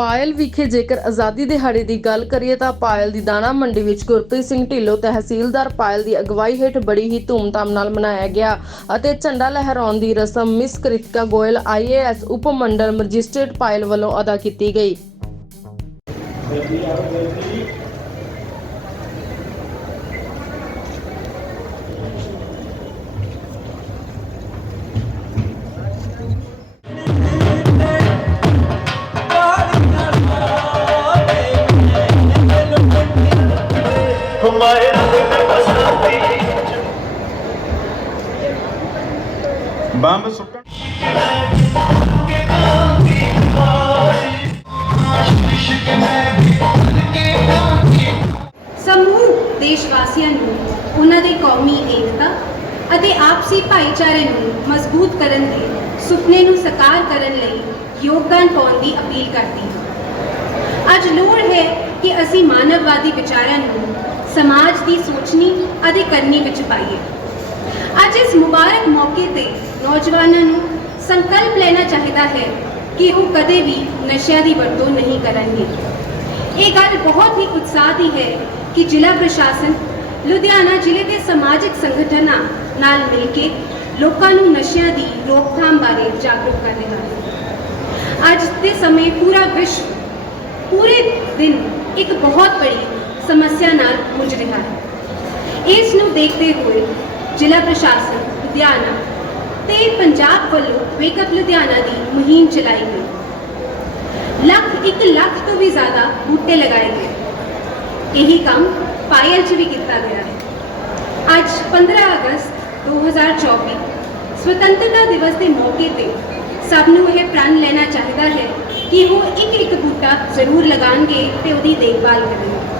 ਪਾਇਲ ਵਿਖੇ ਜੇਕਰ ਆਜ਼ਾਦੀ ਦਿਹਾੜੇ ਦੀ ਗੱਲ ਕਰੀਏ ਤਾਂ ਪਾਇਲ ਦੀ ਦਾਣਾ ਮੰਡੀ ਵਿੱਚ ਗੁਰਪ੍ਰੀਤ ਸਿੰਘ ਢਿੱਲੋਂ ਤਹਿਸੀਲਦਾਰ ਪਾਇਲ ਦੀ ਅਗਵਾਈ ਹੇਠ ਬੜੀ ਹੀ ਧੂਮਧਾਮ ਨਾਲ ਮਨਾਇਆ ਗਿਆ ਅਤੇ ਝੰਡਾ ਲਹਿਰਾਉਣ ਦੀ ਰਸਮ ਮਿਸ ਕ੍ਰਿਤਿਕਾ ਗੋਇਲ ਆਈਏਐਸ ਉਪ ਮੰਡਲ ਮੈਜਿਸਟ੍ਰੇਟ ਪਾਇਲ ਵੱਲੋਂ ਅਦਾ ਕੀਤੀ ਗਈ। ਬੰਬ ਸੁੱਟਣ ਸਮੂਹ ਦੇਸ਼ ਵਾਸੀਆਂ ਨੂੰ, ਉਹਨਾਂ ਦੇ ਕੌਮੀ ਏਕਤਾ ਅਤੇ ਆਪਸੀ ਭਾਈਚਾਰੇ ਨੂੰ ਮਜ਼ਬੂਤ ਕਰਨ ਦੇ ਸੁਪਨੇ ਨੂੰ ਸਾਕਾਰ ਕਰਨ ਲਈ ਯੋਗਦਾਨ ਪਾਉਣ ਦੀ ਅਪੀਲ ਕਰਦੀ ਹਾਂ। ਅੱਜ ਲੋੜ ਹੈ ਕਿ ਅਸੀਂ ਮਾਨਵਵਾਦੀ ਵਿਚਾਰਾਂ ਨੂੰ ਸਮਾਜ ਦੀ ਸੋਚਣੀ ਅਤੇ ਕਰਨੀ ਵਿੱਚ ਪਾਈਏ। ਅੱਜ ਇਸ ਮੁਬਾਰਕ ਮੌਕੇ ਤੇ ਨੌਜਵਾਨਾਂ ਨੂੰ ਸੰਕਲਪ ਲੈਣਾ ਚਾਹੀਦਾ ਹੈ ਕਿ ਉਹ ਕਦੇ ਵੀ ਨਸ਼ਿਆਂ ਦੀ ਵਰਤੋਂ ਨਹੀਂ ਕਰਨਗੇ। ਇਹ ਗੱਲ ਬਹੁਤ ਹੀ ਉਤਸ਼ਾਹ ਦੀ ਹੈ ਕਿ ਜ਼ਿਲ੍ਹਾ ਪ੍ਰਸ਼ਾਸਨ, ਲੁਧਿਆਣਾ ਜ਼ਿਲ੍ਹੇ ਦੇ ਸਮਾਜਿਕ ਸੰਗਠਨਾਂ ਨਾਲ ਮਿਲ ਕੇ ਲੋਕਾਂ ਨੂੰ ਨਸ਼ਿਆਂ ਦੀ ਰੋਕਥਾਮ ਬਾਰੇ ਜਾਗਰੂਕ ਕਰ ਰਿਹਾ ਹੈ। ਅੱਜ ਦੇ ਸਮੇਂ ਪੂਰਾ ਵਿਸ਼ਵ ਪੂਰੇ ਦਿਨ ਇੱਕ ਬਹੁਤ ਬੜੀ ਸਮੱਸਿਆ ਨਾਲ ਜੂਝ ਰਿਹਾ ਹੈ। ਇਸ ਨੂੰ ਦੇਖਦੇ ਹੋਏ ਜ਼ਿਲ੍ਹਾ ਪ੍ਰਸ਼ਾਸਨ, ਲੁਧਿਆਣਾ ਤੇ ਪੰਜਾਬ ਵੱਲੋਂ ਵੇਕਅਪ ਲੁਧਿਆਣਾ ਦੀ ਮੁਹਿੰਮ ਚਲਾਈ ਗਈ। ਲੱਖ, ਇੱਕ ਲੱਖ ਤੋਂ ਵੀ ਜ਼ਿਆਦਾ ਬੂਟੇ ਲਗਾਏ ਗਏ। ਇਹੀ ਕੰਮ ਪਾਇਲ 'ਚ ਵੀ ਕੀਤਾ ਗਿਆ ਹੈ। ਅੱਜ 15 ਅਗਸਤ 2024 ਸੁਤੰਤਰਤਾ ਦਿਵਸ ਦੇ ਮੌਕੇ ਤੇ ਸਭ ਨੂੰ ਇਹ ਪ੍ਰਣ ਲੈਣਾ ਚਾਹੀਦਾ ਹੈ ਕਿ ਉਹ ਇੱਕ ਇੱਕ ਬੂਟਾ ਜ਼ਰੂਰ ਲਗਾਉਣਗੇ ਤੇ ਉਹਦੀ ਦੇਖਭਾਲ ਕਰਨਗੇ।